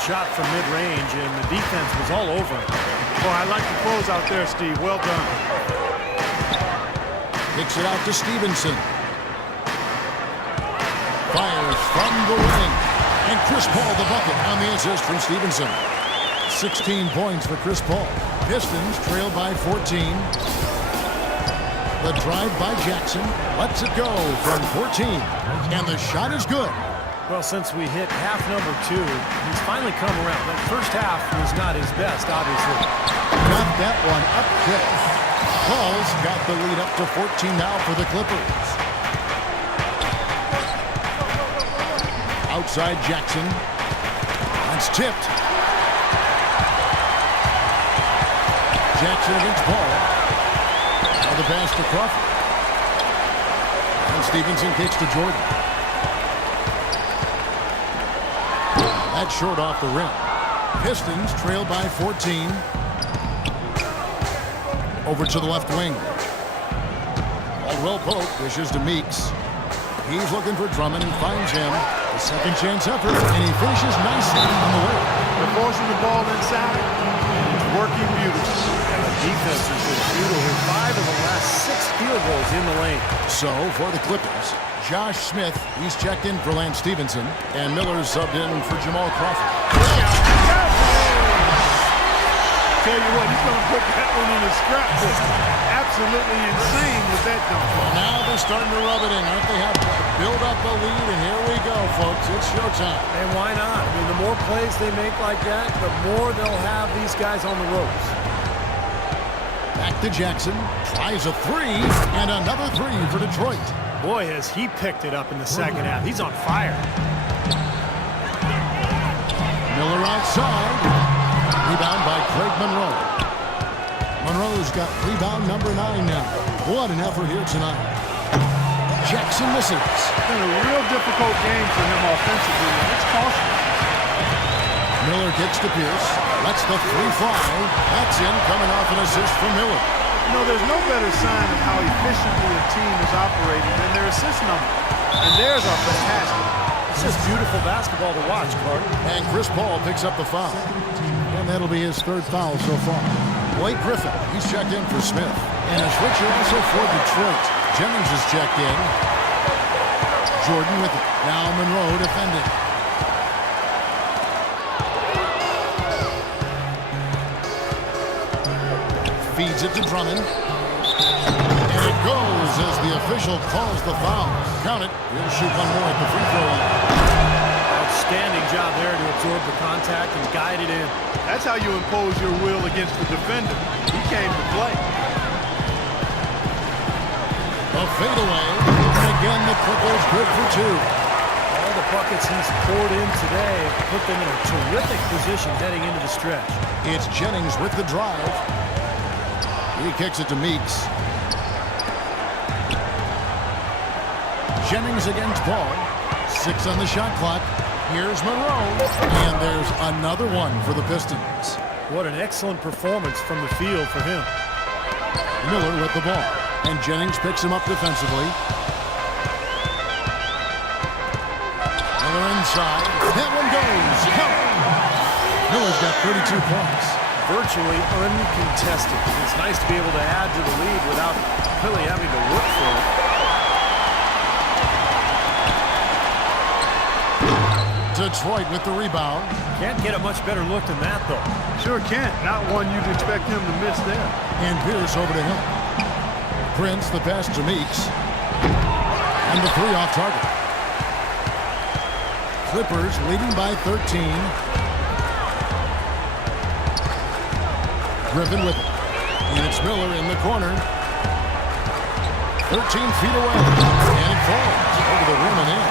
Shot from mid-range, and the defense was all over him. Boy, I like the close out there, Steve. Well done. Kicks it out to Stevenson. Fires from the wing. And Chris Paul the bucket on the assist from Stevenson. 16 points for Chris Paul. Pistons trail by 14. The drive by Jackson lets it go from 14. And the shot is good. Well, since we hit half number 2, he's finally come around. That first half was not his best, obviously. Got that one up quick. Paul's got the lead up to 14 now for the Clippers. Outside Jackson. That's tipped. Jackson against Paul. Now the pass to Crawford. And Stevenson kicks to Jordan. That's short off the rim. Pistons trail by 14. Over to the left wing. Caldwell Pope dishes to Meeks. He's looking for Drummond and finds him. A second chance effort, and he finishes nicely on the way. They're forcing the ball inside, and it's working beautifully. And the defense has been futile here. 5 of the last 6 field goals in the lane. So, for the Clippers, Josh Smith, he's checked in for Lance Stevenson, and Miller's subbed in for Jamal Crawford. Tell you what, he's going to put that one in his scrapbook. Absolutely insane with that dunk. Well, now they're starting to rub it in, aren't they? Have to build up a lead, and here we go, folks. It's showtime. And why not? I mean, the more plays they make like that, the more they'll have these guys on the ropes. Back to Jackson. Tries a 3, and another 3 for Detroit. Boy, has he picked it up in the second half. He's on fire. Miller outside. Rebound by Craig Monroe. Monroe's got rebound number 9 now. What an effort here tonight. Jackson misses. It's been a real difficult game for him offensively, and it's costly. Miller kicks to Pierce. Lets the 3 fly. That's in, coming off an assist from Miller. You know, there's no better sign of how efficiently a team is operating than their assist number. And theirs are fantastic. It's just beautiful basketball to watch, Carter. And Chris Paul picks up the foul. And that'll be his 3rd foul so far. Blake Griffin, he's checked in for Smith. And a switcher also for Detroit. Jennings is checked in. Jordan with it. Now Monroe defending. Feeds it to Drummond. And it goes as the official calls the foul. Count it. He'll shoot one more at the free throw line. Outstanding job there to absorb the contact and guide it in. That's how you impose your will against the defender. He came to play. A fadeaway. And again, the Clippers good for 2. All the buckets he's poured in today have put them in a terrific position heading into the stretch. It's Jennings with the drive. He kicks it to Meeks. Jennings against Paul. 6 on the shot clock. Here's Monroe. And there's another one for the Pistons. What an excellent performance from the field for him. Miller with the ball. And Jennings picks him up defensively. Miller inside. That one goes. Count. Miller's got 32 points. Virtually uncontested. It's nice to be able to add to the lead without really having to work for it. Detroit with the rebound. Can't get a much better look than that, though. Sure can't. Not one you'd expect him to miss there. And Pierce over to him. Prince, the pass to Meeks. And the 3 off target. Clippers leading by 13. Griffin with it. And it's Miller in the corner. 13 feet away. And it falls over the rim and in.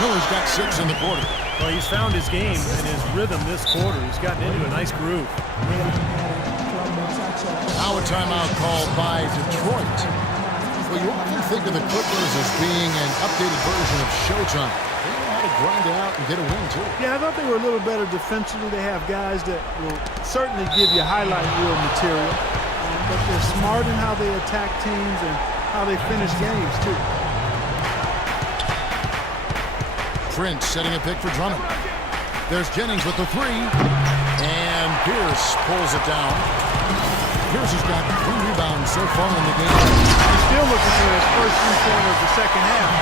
Miller's got 6 in the quarter. Well, he's found his game and his rhythm this quarter. He's gotten into a nice groove. Now a timeout called by Detroit. Well, you often think of the Clippers as being an updated version of Showtime. They know how to grind it out and get a win, too. Yeah, I thought they were a little better defensively. They have guys that will certainly give you highlight reel material. But they're smart in how they attack teams and how they finish games, too. Prince setting a pick for Drummond. There's Jennings with the three. And Pierce pulls it down. Pierce has got 3 rebounds so far in the game. He's still looking for his first 3-pointer of the second half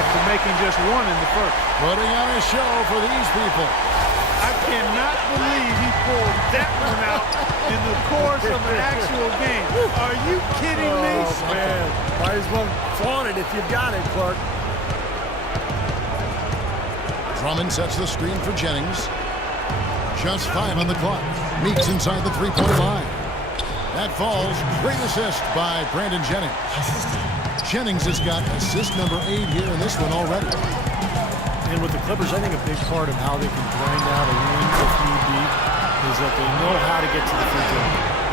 after making just 1 in the first. Putting on a show for these people. I cannot believe he pulled that one out in the course of an actual game. Are you kidding me? Oh, man. Might as well flaunt it if you've got it, Clark. Drummond sets the screen for Jennings. Just 5 on the clock. Meeks inside the 3-point line. That falls. Great assist by Brandon Jennings. Jennings has got assist number 8 here in this one already. And with the Clippers, I think a big part of how they can grind out a win if need be is that they know how to get to the free throw.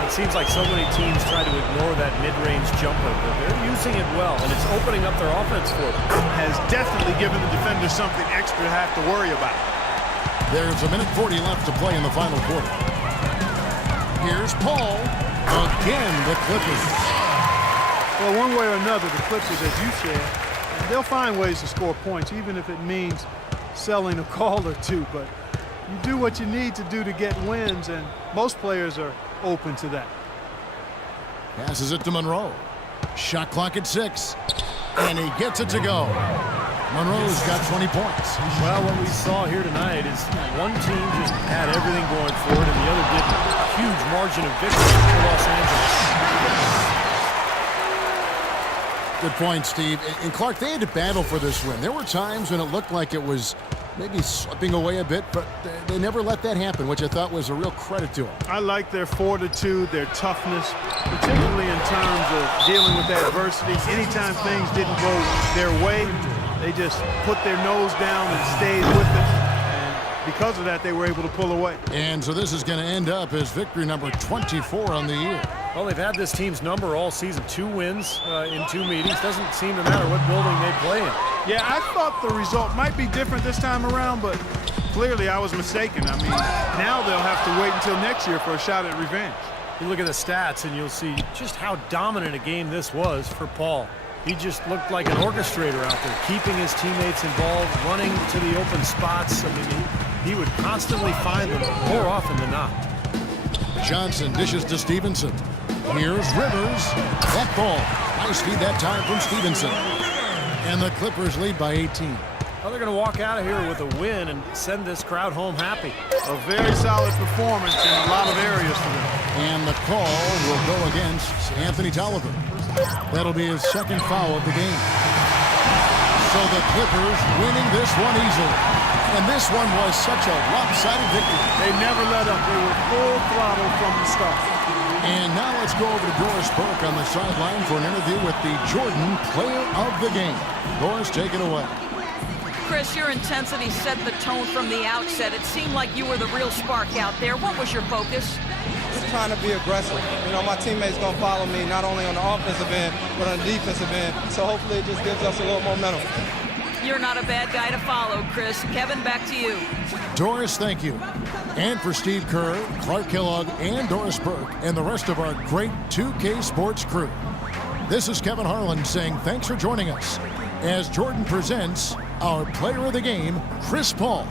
It seems like so many teams try to ignore that mid-range jumper, but they're using it well, and it's opening up their offense for them. Has definitely given the defender something extra to have to worry about. There's 1:40 left to play in the final quarter. Here's Paul. Again, the Clippers. Well, one way or another, the Clippers, as you said, they'll find ways to score points, even if it means selling a call or two. But you do what you need to do to get wins, and most players are open to that. Passes it to Monroe. Shot clock at 6. And he gets it to go. Monroe's got 20 points. Well, what we saw here tonight is one team just had everything going for it, and the other didn't. Huge margin of victory for Los Angeles. Good point, Steve. And Clark, they had to battle for this win. There were times when it looked like it was maybe slipping away a bit, but they never let that happen, which I thought was a real credit to them. I like their fortitude, their toughness, particularly in terms of dealing with adversity. Anytime things didn't go their way, they just put their nose down and stayed with it. And because of that, they were able to pull away. And so this is going to end up as victory number 24 on the year. Well, they've had this team's number all season. 2 wins in 2 meetings. Doesn't seem to matter what building they play in. Yeah, I thought the result might be different this time around, but clearly I was mistaken. I mean, now they'll have to wait until next year for a shot at revenge. You look at the stats and you'll see just how dominant a game this was for Paul. He just looked like an orchestrator out there, keeping his teammates involved, running to the open spots. I mean, he would constantly find them more often than not. Johnson dishes to Stevenson. Here's Rivers. That ball. Nice feed that time from Stevenson. And the Clippers lead by 18. Well, they're going to walk out of here with a win and send this crowd home happy. A very solid performance in a lot of areas for them. And the call will go against Anthony Tolliver. That'll be his second foul of the game. So the Clippers winning this one easily. And this one was such a lopsided victory. They never let up. They were full throttle from the start. And now let's go over to Doris Burke on the sideline for an interview with the Jordan Player of the Game. Doris, take it away. Chris, your intensity set the tone from the outset. It seemed like you were the real spark out there. What was your focus? Just trying to be aggressive. You know, my teammates going to follow me not only on the offensive end, but on the defensive end. So hopefully it just gives us a little momentum. You're not a bad guy to follow, Chris. Kevin, back to you. Doris, thank you. And for Steve Kerr, Clark Kellogg, and Doris Burke, and the rest of our great 2K Sports crew. This is Kevin Harlan saying thanks for joining us as Jordan presents our player of the game, Chris Paul.